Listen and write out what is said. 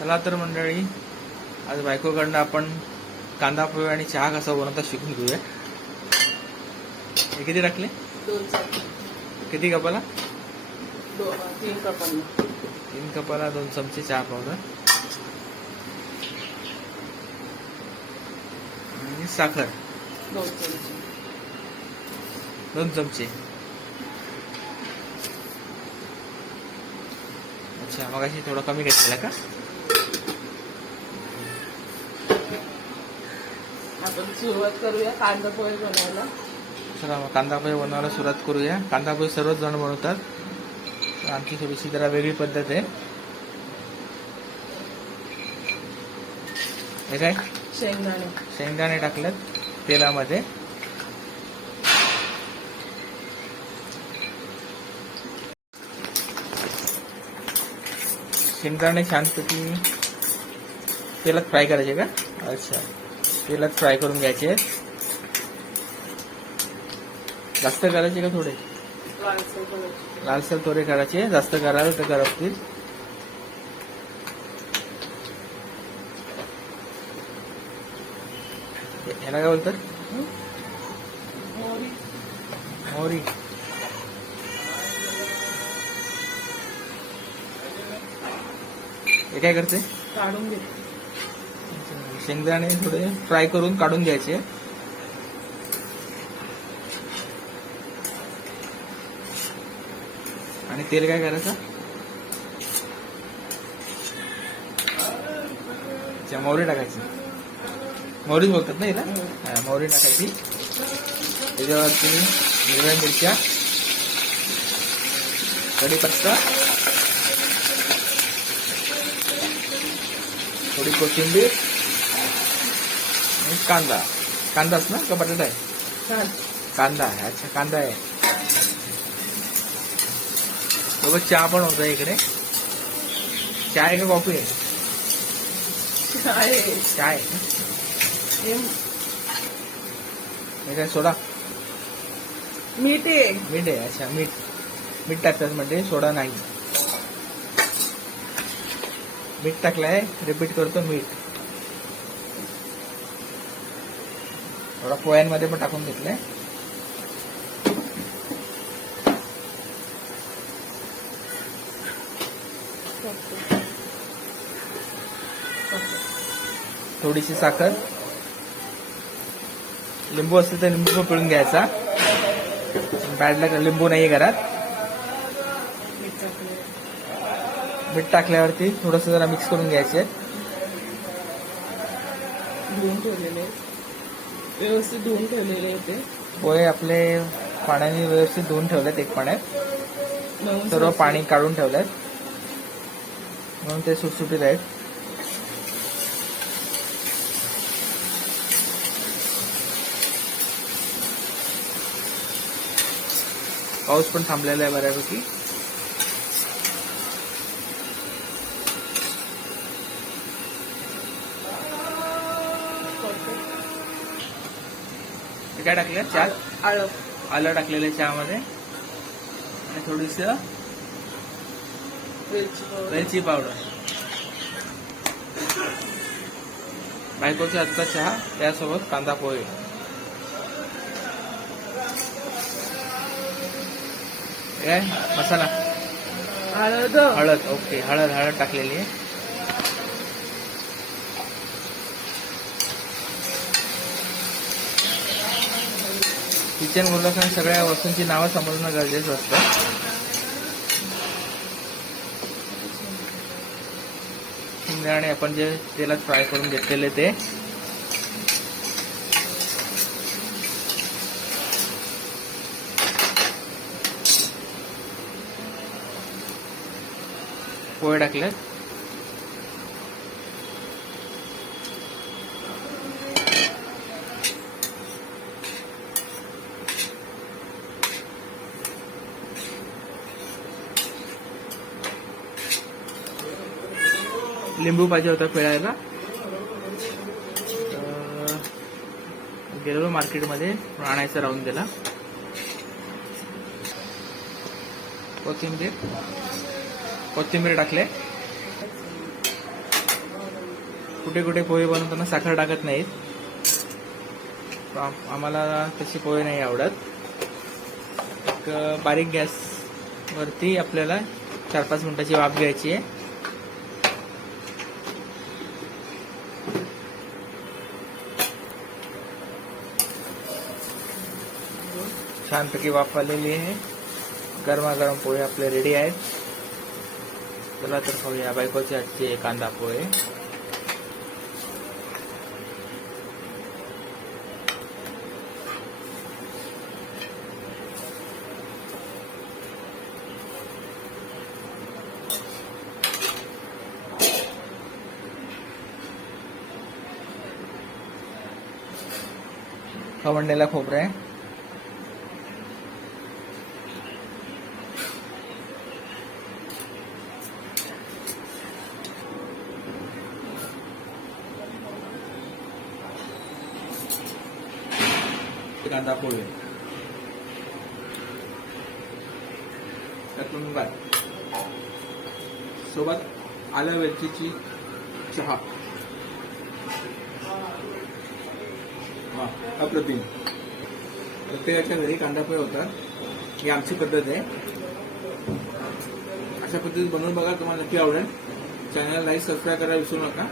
चला तर मंडळी आज बायकोकडनं आपण कांदा पोहे आणि चहा कसा बनवता शिकून घेऊया. हे किती टाकले? किती कपाला? तीन कपांना तीन कपाला दोन चमचे चहा पावडर आणि साखर. दोन चमचे. दोन चमचे. अच्छा मग अशी थोडं कमी घेतलेला का? आपण सुरुवात करूया कांदा पोहे बनवायला. चला मग कांदा पोहे बनवायला सुरुवात करूया. कांदा पोहे सर्वच जण बनवतात. तर आमची थोडीशी जरा वेगळी पद्धत आहे. हे काय? शेंगदाणे. शेंगदाणे टाकलेत तेलामध्ये. शेंगदाणे छानपैकी तेलात फ्राय करायचे का? अच्छा. तेलात फ्राय करून घ्यायचे. जास्त करायचे का थोडे? लालसर थोडे करायचे. जास्त करायला तर करपतील याला काय बोलतात? मोहरी. मोहरी हे काय करते? काढून घेते शेंगदाणे थोडे फ्राय करून काढून घ्यायचे. आणि तेल काय करायचं? अच्छा मोहरी टाकायची. मोहरीच बोलतात ना हिला? मोहरी टाकायची. त्याच्यावरती हिरव्या मिरच्या कढीपत्ता थोडी कोथिंबीर आणि कांदा. कांदाच ना? का बटाटा आहे? कांदा. आहे. अच्छा कांदा आहे. सोबत चहा पण होता इकडे. चहा आहे का कॉफी आहे. चहा आहे काय सोडा? मीठ आहे. मीठ आहे. अच्छा मीठ. मीठ टाकतात म्हणजे सोडा नाही. मीठ टाकलंय रिपीट करतो मीठ. थोडा पोह्यांमध्ये पण टाकून घेतलंय. थोडीशी साखर. लिंबू असेल तर लिंबू पण पिळून घ्यायचा. बॅडला लिंबू नाही घरात. मीठ टाकल्यावरती थोडस जरा मिक्स करून घ्यायचे. ठेवलेले व्यवस्थित धुवून ठेवलेले होते. पोहे आपले पाण्याने व्यवस्थित धुवून ठेवलेत एक पाण्यात. सर्व पाणी काढून ठेवलेत. म्हणून ते सुटसुटीत आहेत. पाऊस पण थांबलेला आहे बऱ्यापैकी. हे काय टाकलं चहा? आळं. आलं टाकलेलं आहे चहामध्ये. आणि थोडीस वेलची पावडर. बायकोचा आजचा चहा त्यासोबत कांदा पोहे. काय? मसाला? हळद. हळद. ओके. हळद हळद टाकलेली आहे. किचन बोललं सगळ्या वस्तूंची नावं समजणं गरजेचं असतं. आणि आपण जे तेलात फ्राय करून घेतलेले ते. पोहे टाकले लिंबू पाहिजे होता पिळायला गेलेलो मार्केटमध्ये आणायचा आणायचं राहून दिला कोथिंबीर. कोथिंबीर टाकले. कुठे कुठे पोहे बनवताना साखर टाकत नाहीत. आम्हाला तशी पोहे नाही आवडत. एक बारीक गॅस वरती आपल्याला चार पाच मिनिटाची वाफ घ्यायची आहे. छानपैकी वाफ आलेली आहे. गरमागरम पोहे आपले रेडी आहेत. चला तर खाऊया बायकोचे आजचे कांदा पोहे. खवंडेला खोबरं आहे. ठिकाण पोहे त्यातून काय? सोबत आल्या वेलचीची चहा. हा अप्रतिम. प्रत्येकाच्या घरी कांदापोहे होतात. ही आमची पद्धत आहे. अशा पद्धतीत बनवून बघा तुम्हाला नक्की आवडेल. चॅनल लाईक सबस्क्राईब करायला विसरू नका.